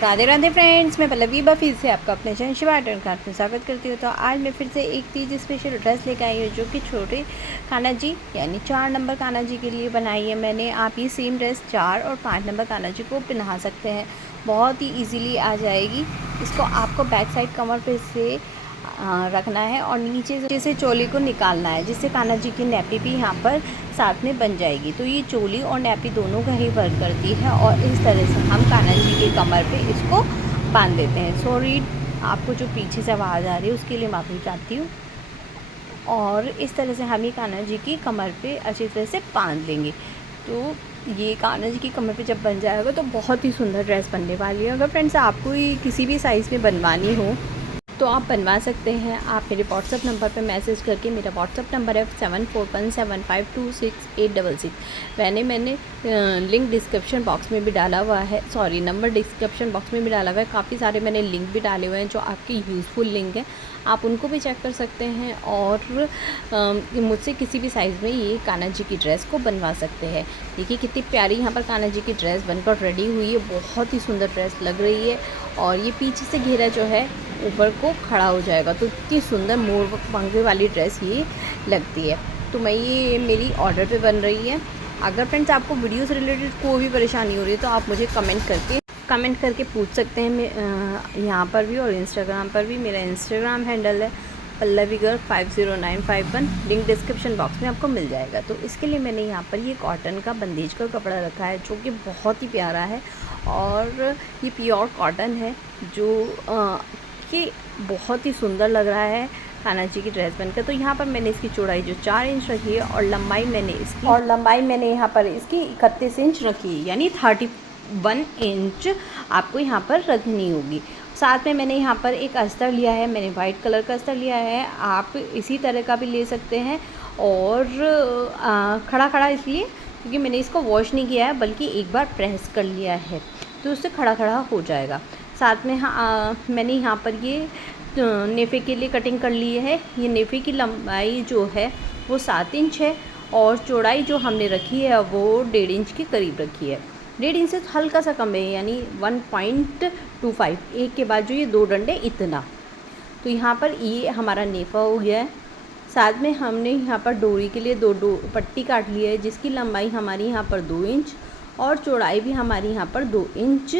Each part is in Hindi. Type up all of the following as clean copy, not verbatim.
राधे राधे फ्रेंड्स, मैं पल्लवी फिर से आपका अपने चैनल शिवा आर्ट कार्ट में स्वागत करती हूँ। तो आज मैं फिर से एक तीज स्पेशल ड्रेस लेकर आई हूँ जो कि छोटे कान्हा जी यानी 4 नंबर कान्हा जी के लिए बनाई है मैंने। आप ये सेम ड्रेस 4 और 5 नंबर कान्हा जी को पहना सकते हैं, बहुत ही ईजीली आ जाएगी। इसको आपको बैक साइड कमर पे से रखना है और नीचे से चोली को निकालना है, जिससे कान्हा जी की नैपी भी यहाँ पर साथ में बन जाएगी। तो ये चोली और नैपी दोनों का ही वर्क करती है और इस तरह से हम कान्हा जी के कमर पे इसको बांध देते हैं। सॉरी, आपको जो पीछे से आवाज़ आ रही है उसके लिए माफ़ी चाहती हूँ। और इस तरह से हम ये कान्हा जी की कमर पे अच्छी तरह से बांध लेंगे। तो ये कान्हा जी की कमर पे जब बन जाएगा तो बहुत ही सुंदर ड्रेस बनने वाली है। अगर फ्रेंड्स आपको ये किसी भी साइज़ में बनवानी हो तो आप बनवा सकते हैं। आप मेरे व्हाट्सअप नंबर पर मैसेज करके, मेरा व्हाट्सअप नंबर है 7417526866। मैंने लिंक डिस्क्रिप्शन बॉक्स में भी डाला हुआ है, सॉरी नंबर डिस्क्रिप्शन बॉक्स में भी डाला हुआ है। काफ़ी सारे मैंने लिंक भी डाले हुए हैं जो आपके यूज़फुल लिंक हैं, आप उनको भी चेक कर सकते हैं और मुझसे किसी भी साइज़ में ये कान्हा जी की ड्रेस को बनवा सकते हैं। देखिए कितनी प्यारी यहाँ पर कान्हा जी की ड्रेस बनकर रेडी हुई है, बहुत ही सुंदर ड्रेस लग रही है। और ये पीछे से घेरा जो है ऊपर को खड़ा हो जाएगा, तो इतनी सुंदर मोर पंखे वाली ड्रेस ये लगती है। तो मैं ये मेरी ऑर्डर पे बन रही है। अगर फ्रेंड्स आपको वीडियो से रिलेटेड कोई भी परेशानी हो रही है तो आप मुझे कमेंट करके पूछ सकते हैं। मैं यहाँ पर भी और इंस्टाग्राम पर भी, मेरा इंस्टाग्राम हैंडल है pallavigarl50951, लिंक डिस्क्रिप्शन बॉक्स में आपको मिल जाएगा। तो इसके लिए मैंने यहाँ पर ये कॉटन का बंदेज का कपड़ा रखा है जो कि बहुत ही प्यारा है और ये प्योर कॉटन है जो कि बहुत ही सुंदर लग रहा है कान्हा जी की ड्रेस बनकर। तो यहाँ पर मैंने इसकी चौड़ाई जो 4 इंच रखी है और लंबाई मैंने यहाँ पर इसकी 31 इंच रखी है, यानी 31 इंच आपको यहाँ पर रखनी होगी। साथ में मैंने यहाँ पर एक अस्तर लिया है, मैंने वाइट कलर का अस्तर लिया है। आप इसी तरह का भी ले सकते हैं और खड़ा खड़ा इसलिए क्योंकि मैंने इसको वॉश नहीं किया है बल्कि एक बार प्रेस कर लिया है, तो उससे खड़ा खड़ा हो जाएगा। साथ में मैंने यहाँ पर ये नेफ़े के लिए कटिंग कर ली है। ये नेफ़े की लंबाई जो है वो 7 इंच है और चौड़ाई जो हमने रखी है वो 1.5 इंच के करीब रखी है। 1.5 इंच से हल्का सा कम है, यानी 1.25, एक के बाद जो ये 2 डंडे इतना। तो यहाँ पर ये हमारा नेफ़ा हो गया है। साथ में हमने यहाँ पर डोरी के लिए दो पट्टी काट ली है, जिसकी लंबाई हमारी यहाँ पर 2 इंच और चौड़ाई भी हमारी यहाँ पर 2 इंच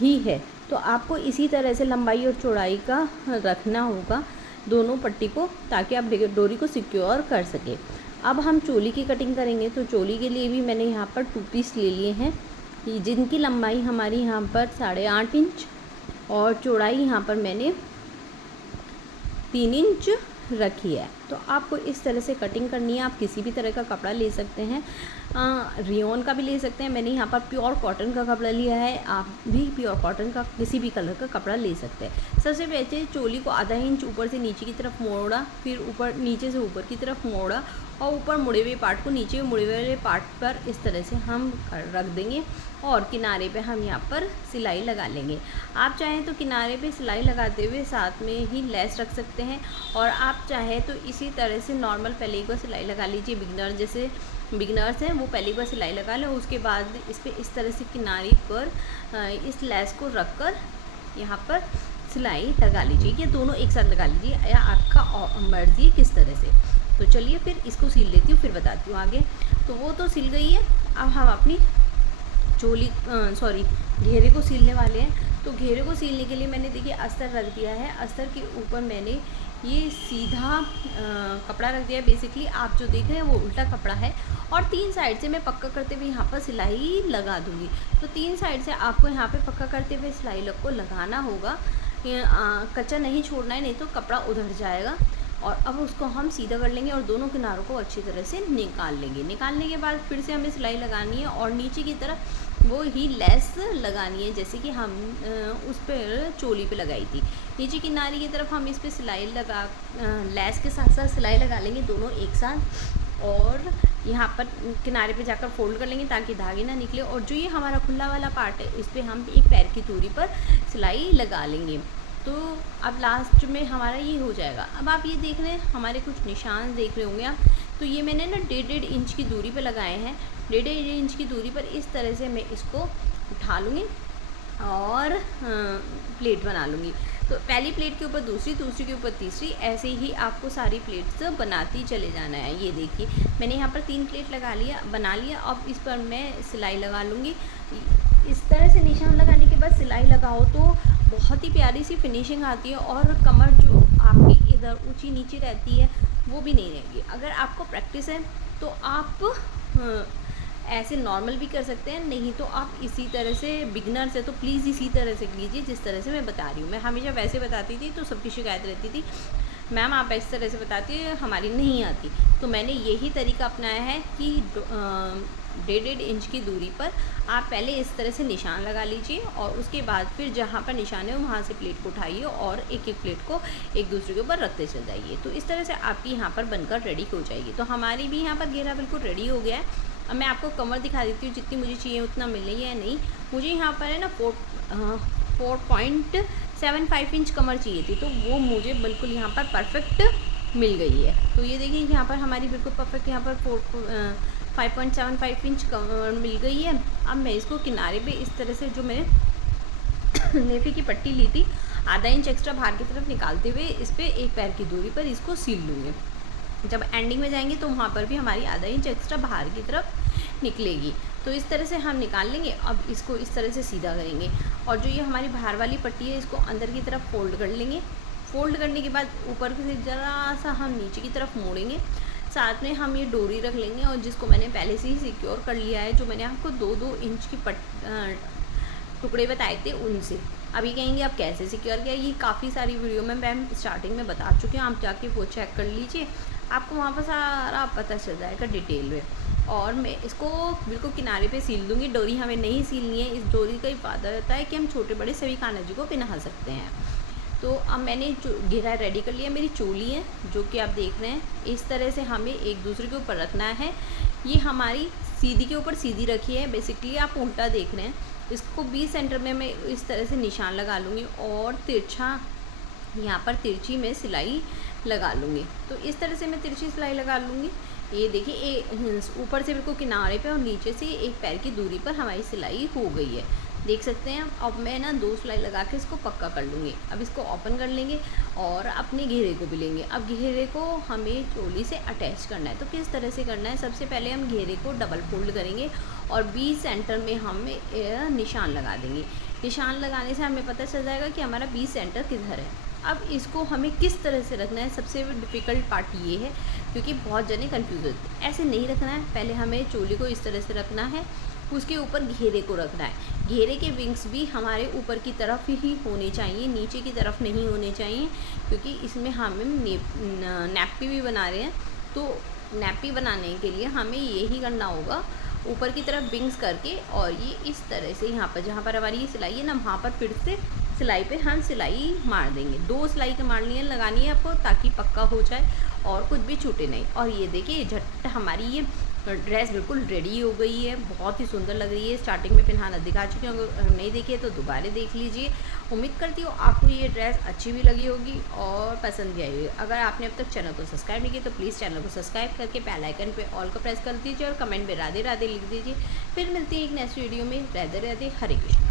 ही है। तो आपको इसी तरह से लंबाई और चौड़ाई का रखना होगा दोनों पट्टी को, ताकि आप डोरी को सिक्योर कर सकें। अब हम चोली की कटिंग करेंगे, तो चोली के लिए भी मैंने यहाँ पर 2 पीस ले लिए हैं, जिनकी लंबाई हमारी यहाँ पर 8.5 इंच और चौड़ाई यहाँ पर मैंने 3 इंच रखी है। तो आपको इस तरह से कटिंग करनी है। आप किसी भी तरह का कपड़ा ले सकते हैं, रियोन का भी ले सकते हैं। मैंने यहाँ पर प्योर कॉटन का कपड़ा लिया है, आप भी प्योर कॉटन का किसी भी कलर का कपड़ा ले सकते हैं। सबसे पहले चोली को आधा इंच ऊपर से नीचे की तरफ मोड़ा, फिर ऊपर नीचे से ऊपर की तरफ मोड़ा और ऊपर मुड़े हुए पार्ट को नीचे मुड़े हुए पार्ट पर इस तरह से हम रख देंगे और किनारे पे हम यहाँ पर सिलाई लगा लेंगे। आप चाहें तो किनारे पे सिलाई लगाते हुए साथ में ही लेस रख सकते हैं और आप चाहें तो इसी तरह से नॉर्मल पहले एक बार सिलाई लगा लीजिए। बिगिनर्स हैं वो पहले एक बार सिलाई लगा लें, उसके बाद इस पर इस तरह से किनारे पर इस लेस को रख कर यहाँ पर सिलाई लगा लीजिए। ये दोनों एक साथ लगा लीजिए या आपका मर्जी किस तरह से। तो चलिए फिर इसको सिल लेती हूँ, फिर बताती हूँ आगे। तो वो तो सिल गई है, अब हम अपनी घेरे को सिलने वाले हैं। तो घेरे को सिलने के लिए मैंने देखिए अस्तर रख दिया है। अस्तर के ऊपर मैंने ये सीधा कपड़ा रख दिया है। बेसिकली आप जो देख रहे हैं वो उल्टा कपड़ा है और 3 साइड से मैं पक्का करते हुए यहाँ पर सिलाई लगा दूँगी। तो 3 साइड से आपको यहाँ पे पक्का करते हुए सिलाई को लगाना होगा, कच्चा नहीं छोड़ना है, नहीं तो कपड़ा उधर जाएगा। और अब उसको हम सीधा कर लेंगे और दोनों किनारों को अच्छी तरह से निकाल लेंगे। निकालने के बाद फिर से हमें सिलाई लगानी है और नीचे की तरफ वो ही लेस लगानी है, जैसे कि हम उस पर चोली पे लगाई थी। नीचे किनारे की तरफ हम इस पर सिलाई लगा लेस के साथ साथ सिलाई लगा लेंगे दोनों एक साथ और यहाँ पर किनारे पे जाकर फोल्ड कर लेंगे ताकि धागे ना निकले। और जो ये हमारा खुला वाला पार्ट है इस पर हम एक पैर की दूरी पर सिलाई लगा लेंगे। तो अब लास्ट में हमारा ये हो जाएगा। अब आप ये देख रहे हैं हमारे कुछ निशान देख रहे होंगे आप। तो ये मैंने ना 1.5 इंच की दूरी पे लगाए हैं। 1.5 इंच की दूरी पर इस तरह से मैं इसको उठा लूँगी। और प्लेट बना लूँगी। तो पहली प्लेट के ऊपर दूसरी, दूसरी के ऊपर तीसरी, ऐसे ही आपको सारी प्लेट्स बनाती चले जाना है। ये देखिए मैंने यहाँ पर 3 प्लेट बना लिया। अब इस पर मैं सिलाई लगा लूँगी। इस तरह से निशान लगाने के बाद सिलाई लगाओ तो बहुत ही प्यारी सी फिनिशिंग आती है, और कमर जो आपकी इधर ऊँची नीची रहती है वो भी नहीं रहेगी। अगर आपको प्रैक्टिस है तो आप ऐसे नॉर्मल भी कर सकते हैं, नहीं तो आप इसी तरह से, बिगनर से तो प्लीज़ इसी तरह से कीजिए जिस तरह से मैं बता रही हूँ। मैं हमेशा वैसे बताती थी तो सबकी शिकायत रहती थी, मैम आप इस तरह से बताती है, हमारी नहीं आती। तो मैंने यही तरीका अपनाया है कि 1.5 इंच की दूरी पर आप पहले इस तरह से निशान लगा लीजिए, और उसके बाद फिर जहाँ पर निशान है वहाँ से प्लेट को उठाइए और एक एक प्लेट को एक दूसरे के ऊपर रखते चल जाइए। तो इस तरह से आपकी यहाँ पर बनकर रेडी हो जाएगी। तो हमारी भी यहाँ पर घेरा बिल्कुल रेडी हो गया है। अब मैं आपको कमर दिखा देती हूँ, जितनी मुझे चाहिए उतना मिल रही है या नहीं। मुझे यहाँ पर है ना 4.75 इंच कमर चाहिए थी, तो वो मुझे बिल्कुल यहाँ पर परफेक्ट मिल गई है। तो ये देखिए यहाँ पर हमारी बिल्कुल परफेक्ट यहाँ पर 5.75 इंच कमर मिल गई है। अब मैं इसको किनारे पे इस तरह से, जो मैंने नेफे की पट्टी ली थी, आधा इंच एक्स्ट्रा बाहर की तरफ निकालते हुए इस पर एक पैर की दूरी पर इसको सील लूँगी। जब एंडिंग में जाएंगे तो वहाँ पर भी हमारी आधा इंच एक्स्ट्रा बाहर की तरफ निकलेगी। तो इस तरह से हम निकाल लेंगे। अब इसको इस तरह से सीधा करेंगे, और जो ये हमारी बाहर वाली पट्टी है इसको अंदर की तरफ फोल्ड कर लेंगे। फोल्ड करने के बाद ऊपर से ज़रा सा हम नीचे की तरफ मोड़ेंगे। साथ में हम ये डोरी रख लेंगे, और जिसको मैंने पहले से ही सिक्योर कर लिया है, जो मैंने आपको 2-2 इंच की टुकड़े बताए थे उनसे। अभी कहेंगे आप कैसे सिक्योर किया, ये काफ़ी सारी वीडियो में मैं स्टार्टिंग में बता चुकी हूँ, आप जाके वो चेक कर लीजिए, आपको वहाँ पर सारा पता चल जाएगा डिटेल में। और मैं इसको बिल्कुल किनारे पे सील दूँगी। डोरी हमें नहीं सीलनी है, इस डोरी का ही फ़ायदा रहता है कि हम छोटे बड़े सभी कान्हा जी को पहना सकते हैं। तो अब मैंने घेरा रेडी कर लिया। मेरी चोली है जो कि आप देख रहे हैं, इस तरह से हमें एक दूसरे के ऊपर रखना है। ये हमारी सीधी के ऊपर सीधी रखी है, बेसिकली आप उल्टा देख रहे हैं। इसको 20 सेंटर में मैं इस तरह से निशान लगा लूँगी, और तिरछा यहाँ पर तिरछी में सिलाई लगा लूँगी। तो इस तरह से मैं तिरछी सिलाई लगा लूँगी। ये देखिए ऊपर से बिल्कुल किनारे पे और नीचे से एक पैर की दूरी पर हमारी सिलाई हो गई है, देख सकते हैं। अब मैं ना 2 सिलाई लगा के इसको पक्का कर लूँगी। अब इसको ओपन कर लेंगे और अपने घेरे को भी लेंगे। अब घेरे को हमें चोली से अटैच करना है। तो किस तरह से करना है, सबसे पहले हम घेरे को डबल फोल्ड करेंगे और 20 सेंटर में हम निशान लगा देंगे। निशान लगाने से हमें पता चल जाएगा कि हमारा 20 सेंटर किधर है। अब इसको हमें किस तरह से रखना है, सबसे डिफ़िकल्ट पार्ट ये है, क्योंकि बहुत जने कन्फ्यूज़ होते हैं। ऐसे नहीं रखना है, पहले हमें चोली को इस तरह से रखना है, उसके ऊपर घेरे को रखना है। घेरे के विंग्स भी हमारे ऊपर की तरफ ही होने चाहिए, नीचे की तरफ नहीं होने चाहिए, क्योंकि इसमें हम नैपी भी बना रहे हैं। तो नैपी बनाने के लिए हमें यही करना होगा, ऊपर की तरफ विंग्स करके, और ये इस तरह से यहाँ पर जहाँ पर हमारी ये सिलाई है ना, वहाँ पर फिर से सिलाई पे हम सिलाई मार देंगे। 2 सिलाई के मारनी है, लगानी है आपको, ताकि पक्का हो जाए और कुछ भी छूटे नहीं। और ये देखिए झट हमारी ये ड्रेस बिल्कुल रेडी हो गई है, बहुत ही सुंदर लग रही है। स्टार्टिंग में पहनाना दिखा चुकी हूँ, अगर नहीं देखी है तो दोबारा देख लीजिए। उम्मीद करती हूँ आपको ये ड्रेस अच्छी भी लगी होगी और पसंद भी आई होगी। अगर आपने अब तक चैनल को सब्सक्राइब नहीं किया तो प्लीज़ चैनल को सब्सक्राइब करके बेल आइकन पे ऑल को प्रेस कर दीजिए, और कमेंट में राधे राधे लिख दीजिए। फिर मिलती है एक नेक्स्ट वीडियो में। राधे राधे, हरे कृष्ण।